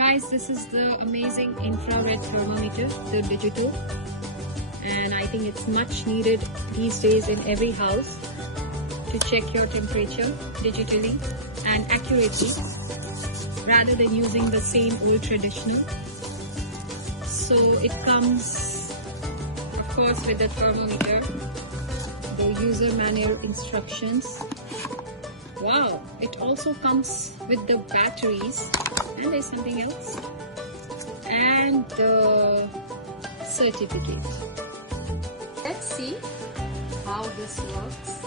Guys, this is the amazing infrared thermometer, the digital, and I think it's much needed these days in every house to check your temperature digitally and accurately rather than using the same old traditional. So it comes of course with the thermometer, the user manual instructions. Wow, it also comes with the batteries, and there's something else, and the certificate. Let's see how this works.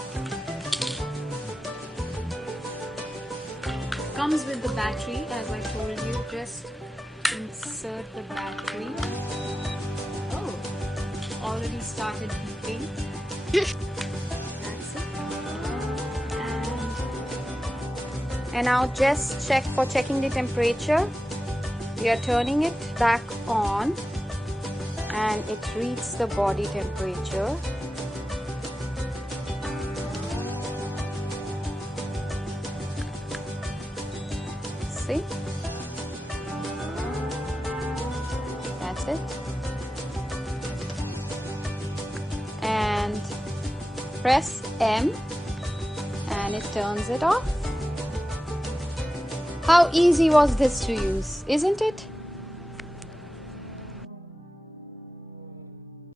Comes with the battery, as I told you. Just insert the battery. Oh, already started beeping. That's it. And now just check for checking the temperature. We are turning it back on and it reads the body temperature. See? That's it. And press M and it turns it off. How easy was this to use, isn't it?